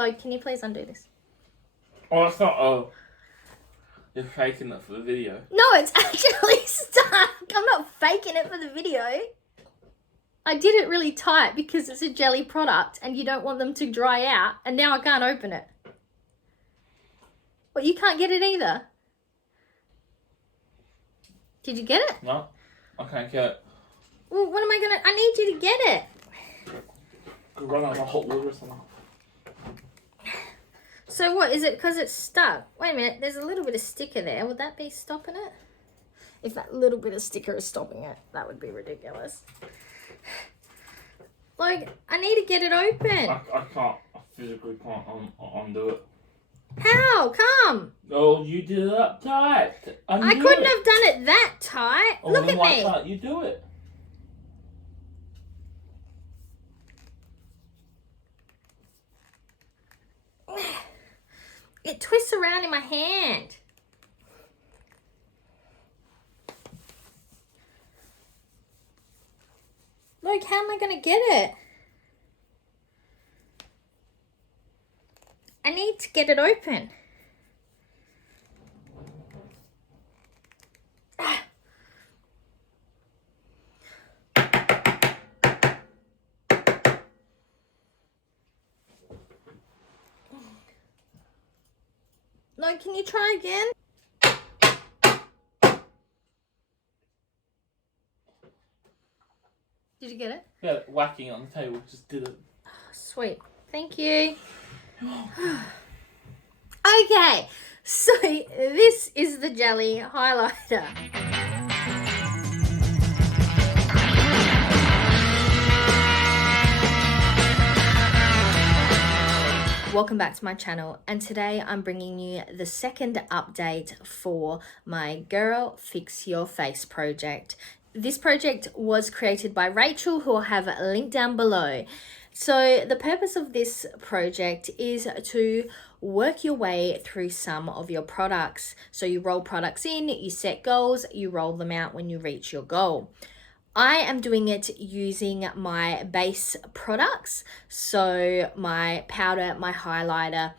Lloyd, can you please undo this? Oh, it's not. Oh, you're faking it for the video. No, it's actually stuck. I'm not faking it for the video. I did it really tight because it's a jelly product and you don't want them to dry out, and now I can't open it. Well, you can't get it either. Did you get it? No, I can't get it. Well, what am I gonna... I need you to get it. Could run out of hot water or something. So what, is it because it's stuck? Wait a minute, there's a little bit of sticker there. Would that be stopping it? If that little bit of sticker is stopping it, that would be ridiculous. Like, I need to get it open. I can't. I physically can't undo it. How? Come. Oh, you did it up tight. I couldn't have done it that tight. Oh, Look then at why me. can't you do it? It twists around in my hand. Look, how am I going to get it? I need to get it open. No, can you try again? Did you get it? Yeah, whacking it on the table just did it. Oh, sweet. Thank you. Okay, so this is the jelly highlighter. Welcome back to my channel, and today I'm bringing you the second update for my Girl Fix Your Face project. This project was created by Rachel, who I'll have linked down below. So the purpose of this project is to work your way through some of your products. So you roll products in, you set goals, you roll them out when you reach your goal. I am doing it using my base products, so my powder, my highlighter,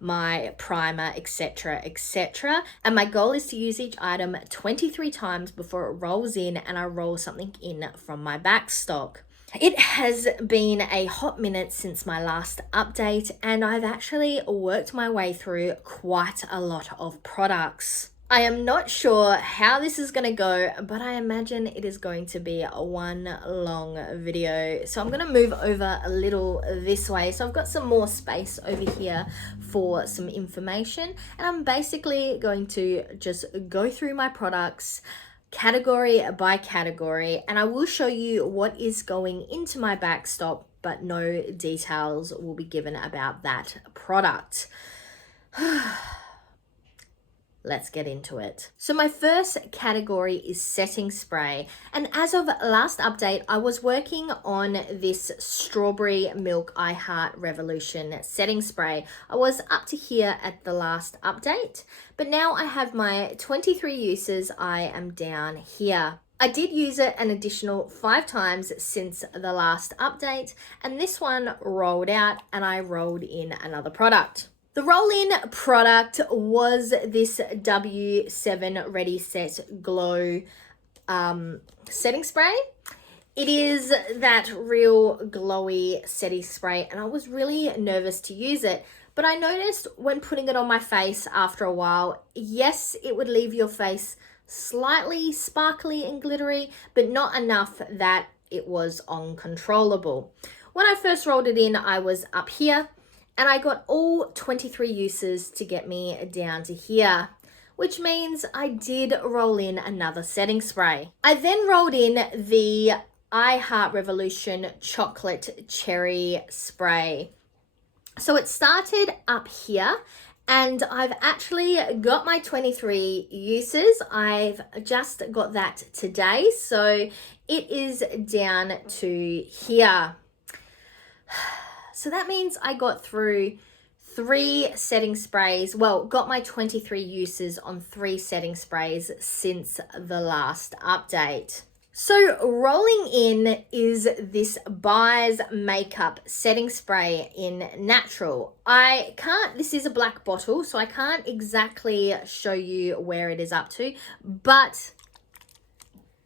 my primer, etc, etc. And my goal is to use each item 23 times before it rolls in and I roll something in from my back stock. It has been a hot minute since my last update, and I've actually worked my way through quite a lot of products. I am not sure how this is going to go, but I imagine it is going to be one long video. So I'm going to move over a little this way. So I've got some more space over here for some information, and I'm basically going to just go through my products category by category, and I will show you what is going into my backstop, but no details will be given about that product. Let's get into it. So my first category is setting spray. And as of last update, I was working on this strawberry milk I Heart Revolution setting spray. I was up to here at the last update, but now I have my 23 uses. I am down here. I did use it an additional 5 times since the last update, and this one rolled out and I rolled in another product. The roll-in product was this W7 Ready Set Glow setting spray. It is that real glowy setting spray, and I was really nervous to use it, but I noticed when putting it on my face after a while, yes, it would leave your face slightly sparkly and glittery, but not enough that it was uncontrollable. When I first rolled it in, I was up here, and I got all 23 uses to get me down to here, which means I did roll in another setting spray. I then rolled in the I Heart Revolution Chocolate Cherry Spray. So it started up here, and I've actually got my 23 uses. I've just got that today, so it is down to here. So that means I got through 3 setting sprays, well, got my 23 uses on 3 setting sprays since the last update. So rolling in is this Buy's Makeup Setting Spray in Natural. This is a black bottle, so I can't exactly show you where it is up to, but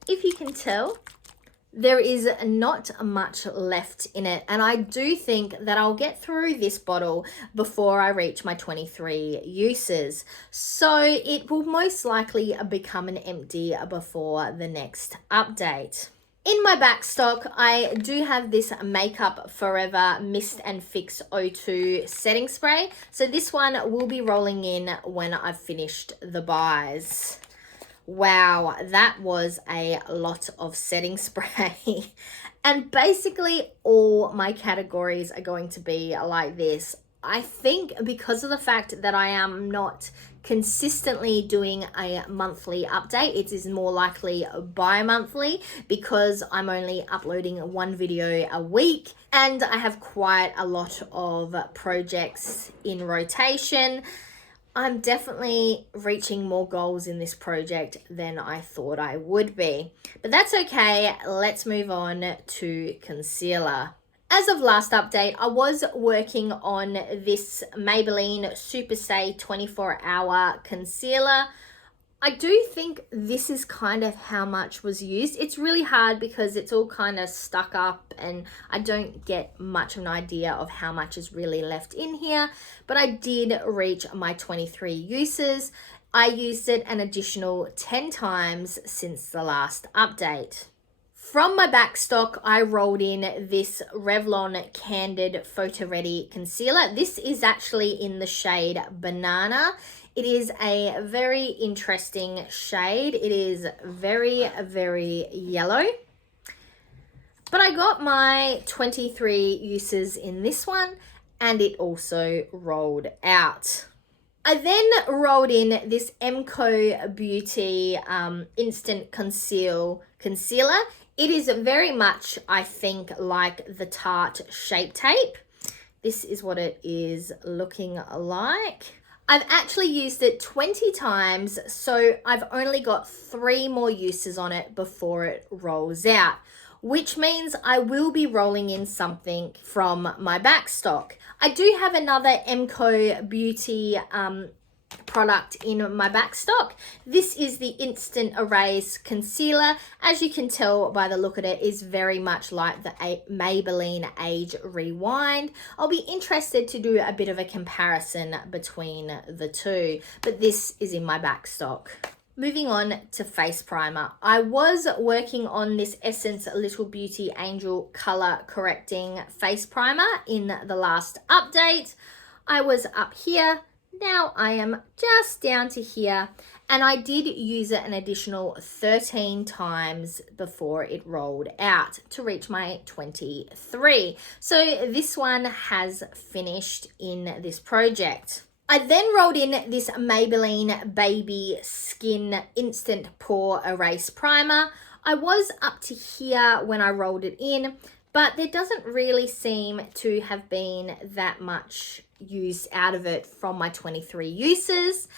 if you can tell, there is not much left in it, and I do think that I'll get through this bottle before I reach my 23 uses. So it will most likely become an empty before the next update. In my back stock, I do have this Makeup Forever Mist and Fix O2 setting spray. So this one will be rolling in when I've finished the buys. Wow, that was a lot of setting spray. And basically all my categories are going to be like this. I think because of the fact that I am not consistently doing a monthly update, it is more likely bi-monthly because I'm only uploading one video a week and I have quite a lot of projects in rotation. I'm definitely reaching more goals in this project than I thought I would be. But that's okay, let's move on to concealer. As of last update, I was working on this Maybelline Super Stay 24-hour concealer. I do think this is kind of how much was used. It's really hard because it's all kind of stuck up and I don't get much of an idea of how much is really left in here, but I did reach my 23 uses. I used it an additional 10 times since the last update. From my back stock, I rolled in this Revlon Candid Photo Ready Concealer. This is actually in the shade Banana. It is a very interesting shade. It is very, very yellow. But I got my 23 uses in this one and it also rolled out. I then rolled in this Emco Beauty Instant Conceal Concealer. It is very much, I think, like the Tarte Shape Tape. This is what it is looking like. I've actually used it 20 times, so I've only got 3 more uses on it before it rolls out, which means I will be rolling in something from my back stock. I do have another Emco Beauty product in my back stock. This is the Instant Erase Concealer. As you can tell by the look at it, is very much like the Maybelline Age Rewind. I'll be interested to do a bit of a comparison between the two, but this is in my back stock. Moving on to face primer. I was working on this Essence Little Beauty Angel Color Correcting Face Primer in the last update. I was up here. Now I am just down to here, and I did use it an additional 13 times before it rolled out to reach my 23. So this one has finished in this project. I then rolled in this Maybelline Baby Skin Instant Pore Erase Primer. I was up to here when I rolled it in, but there doesn't really seem to have been that much used out of it from my 23 uses.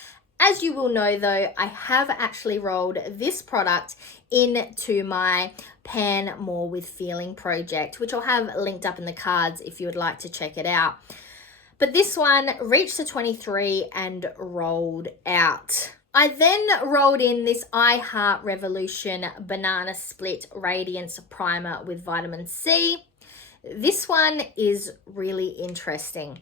As you will know though, I have actually rolled this product into my Pan More with Feeling project, which I'll have linked up in the cards if you would like to check it out. But this one reached the 23 and rolled out. I then rolled in this I Heart Revolution Banana Split Radiance Primer with vitamin C. This one is really interesting.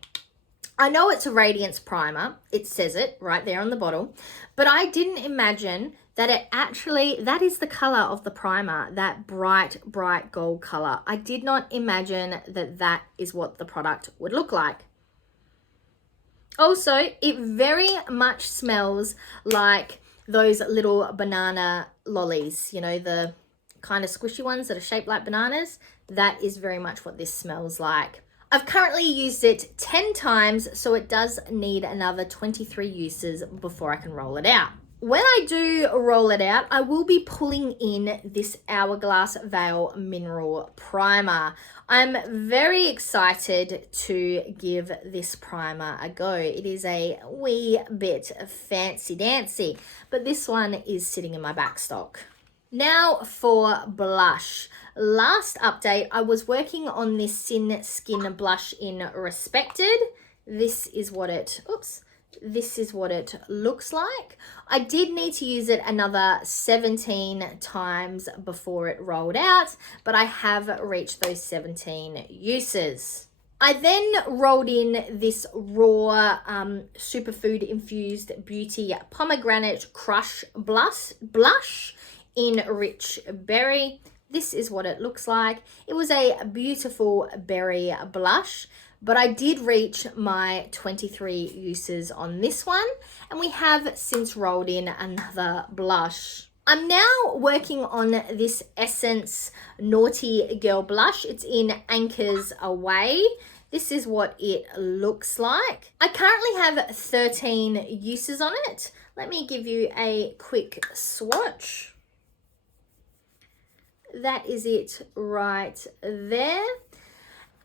I know it's a radiance primer, it says it right there on the bottle, but I didn't imagine that that is the color of the primer, that bright gold color. I did not imagine that that is what the product would look like. Also, it very much smells like those little banana lollies, you know, the kind of squishy ones that are shaped like bananas. That is very much what this smells like. I've currently used it 10 times, so it does need another 23 uses before I can roll it out. When I do roll it out, I will be pulling in this Hourglass Veil Mineral Primer. I'm very excited to give this primer a go. It is a wee bit fancy dancy, but this one is sitting in my back stock. Now for blush. Last update, I was working on this Sin Skin blush in Respected. This is what it looks like. I did need to use it another 17 times before it rolled out, but I have reached those 17 uses. I then rolled in this raw superfood infused beauty pomegranate crush blush in Rich Berry. This is what it looks like. It was a beautiful berry blush, but I did reach my 23 uses on this one, and we have since rolled in another blush. I'm now working on this Essence Naughty Girl blush. It's in Anchors Away. This is what it looks like. I currently have 13 uses on it. Let me give you a quick swatch. That is it right there.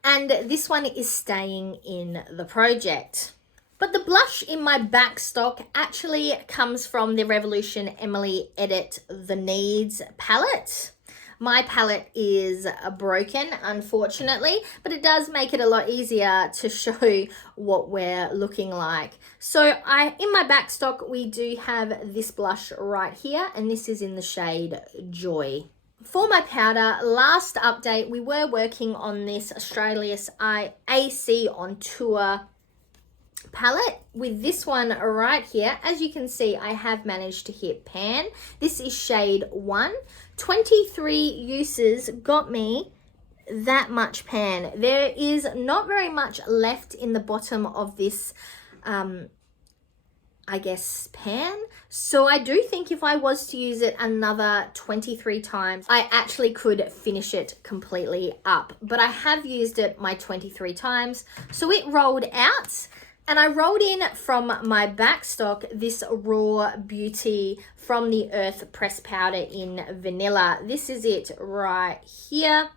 And this one is staying in the project. But the blush in my back stock actually comes from the Revolution Emily Edit The Needs palette. My palette is broken, unfortunately, but it does make it a lot easier to show what we're looking like. So in my back stock, we do have this blush right here, and this is in the shade Joy. For my powder, last update, we were working on this Australia's AC on Tour palette with this one right here. As you can see, I have managed to hit pan. This is shade 1. 23 uses got me that much pan. There is not very much left in the bottom of this I guess pan. So I do think if I was to use it another 23 times, I actually could finish it completely up. But I have used it my 23 times. So it rolled out, and I rolled in from my back stock this Raw Beauty from the Earth Press Powder in Vanilla. This is it right here.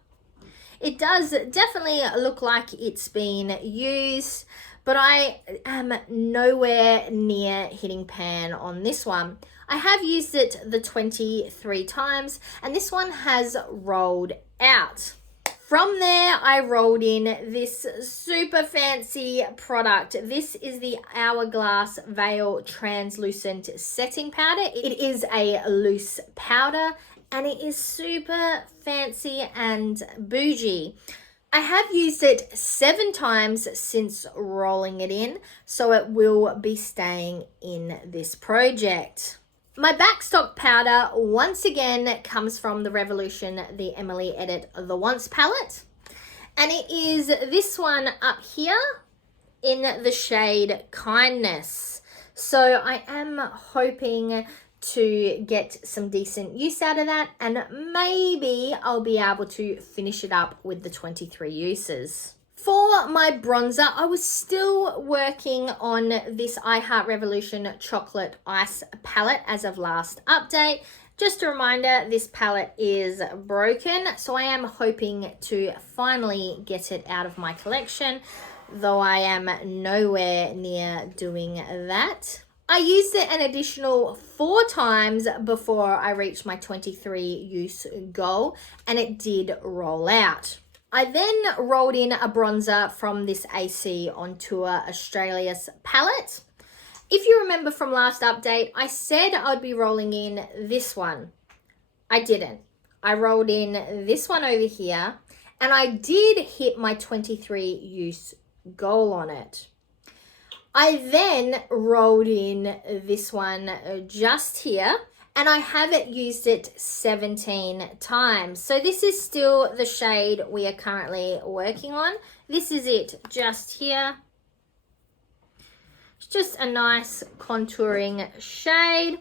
It does definitely look like it's been used, but I am nowhere near hitting pan on this one. I have used it the 23 times, and this one has rolled out. From there, I rolled in this super fancy product. This is the Hourglass Veil Translucent Setting Powder. It is a loose powder, and it is super fancy and bougie. I have used it 7 times since rolling it in, so it will be staying in this project. My backstock powder once again comes from the Revolution, the Emily Edit The Once palette, and it is this one up here in the shade Kindness. So I am hoping to get some decent use out of that, and maybe I'll be able to finish it up with the 23 uses. For my bronzer, I was still working on this I Heart Revolution Chocolate Ice palette as of last update. Just a reminder, this palette is broken, so I am hoping to finally get it out of my collection, though I am nowhere near doing that. I used it an additional 4 times before I reached my 23 use goal, and it did roll out. I then rolled in a bronzer from this AC on Tour Australia's palette. If you remember from last update, I said I'd be rolling in this one. I didn't. I rolled in this one over here, and I did hit my 23 use goal on it. I then rolled in this one just here, and I haven't used it 17 times. So this is still the shade we are currently working on. This is it just here. It's just a nice contouring shade,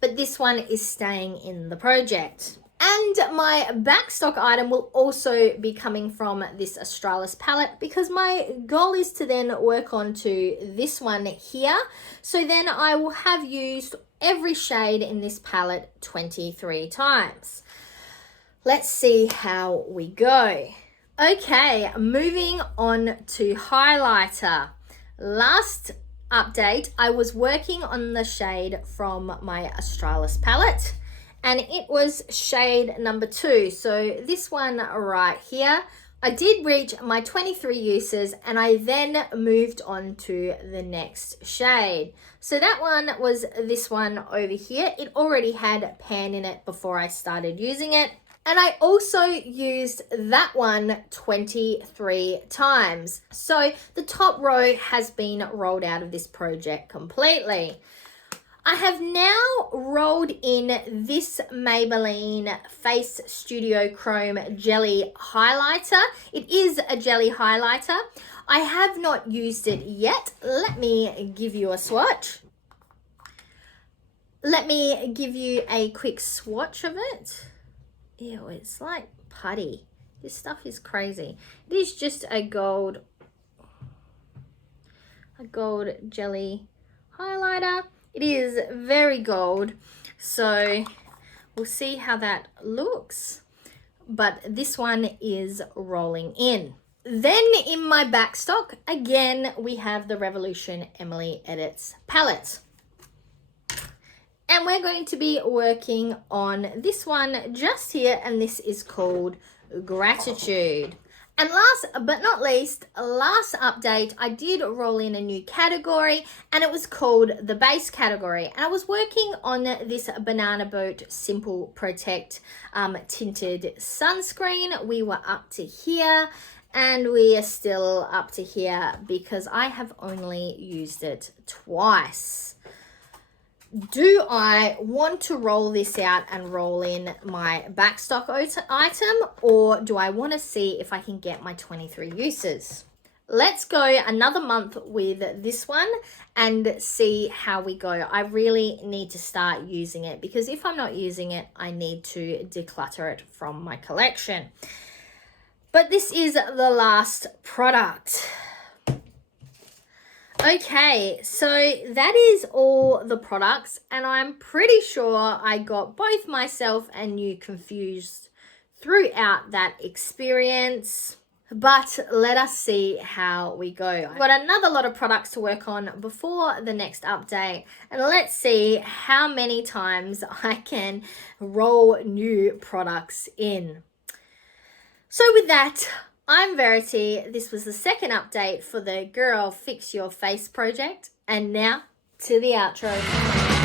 but this one is staying in the project. And my backstock item will also be coming from this Australis palette, because my goal is to then work on to this one here. So then I will have used every shade in this palette 23 times. Let's see how we go. Okay, moving on to highlighter. Last update, I was working on the shade from my Australis palette, and it was shade number 2. So this one right here, I did reach my 23 uses, and I then moved on to the next shade. So that one was this one over here. It already had pan in it before I started using it. And I also used that one 23 times. So the top row has been rolled out of this project completely. I have now rolled in this Maybelline Face Studio Chrome Jelly Highlighter. It is a jelly highlighter. I have not used it yet. Let me give you a swatch. Let me give you a quick swatch of it. Ew, it's like putty. This stuff is crazy. It is just a gold jelly highlighter. It is very gold, so we'll see how that looks. But this one is rolling in. Then in my backstock, again, we have the Revolution Emily Edits palette. And we're going to be working on this one just here, and this is called Gratitude. And last but not least, last update, I did roll in a new category, and it was called the base category. And I was working on this Banana Boat Simple Protect tinted sunscreen. We were up to here, and we are still up to here because I have only used it twice. Do I want to roll this out and roll in my backstock item, or do I want to see if I can get my 23 uses? Let's go another month with this one and see how we go. I really need to start using it, because if I'm not using it, I need to declutter it from my collection. But this is the last product. Okay, so that is all the products, and I'm pretty sure I got both myself and you confused throughout that experience. But let us see how we go. I've got another lot of products to work on before the next update, and let's see how many times I can roll new products in. So with that, I'm Verity. This was the second update for the Girl Fix Your Face project, and now to the outro.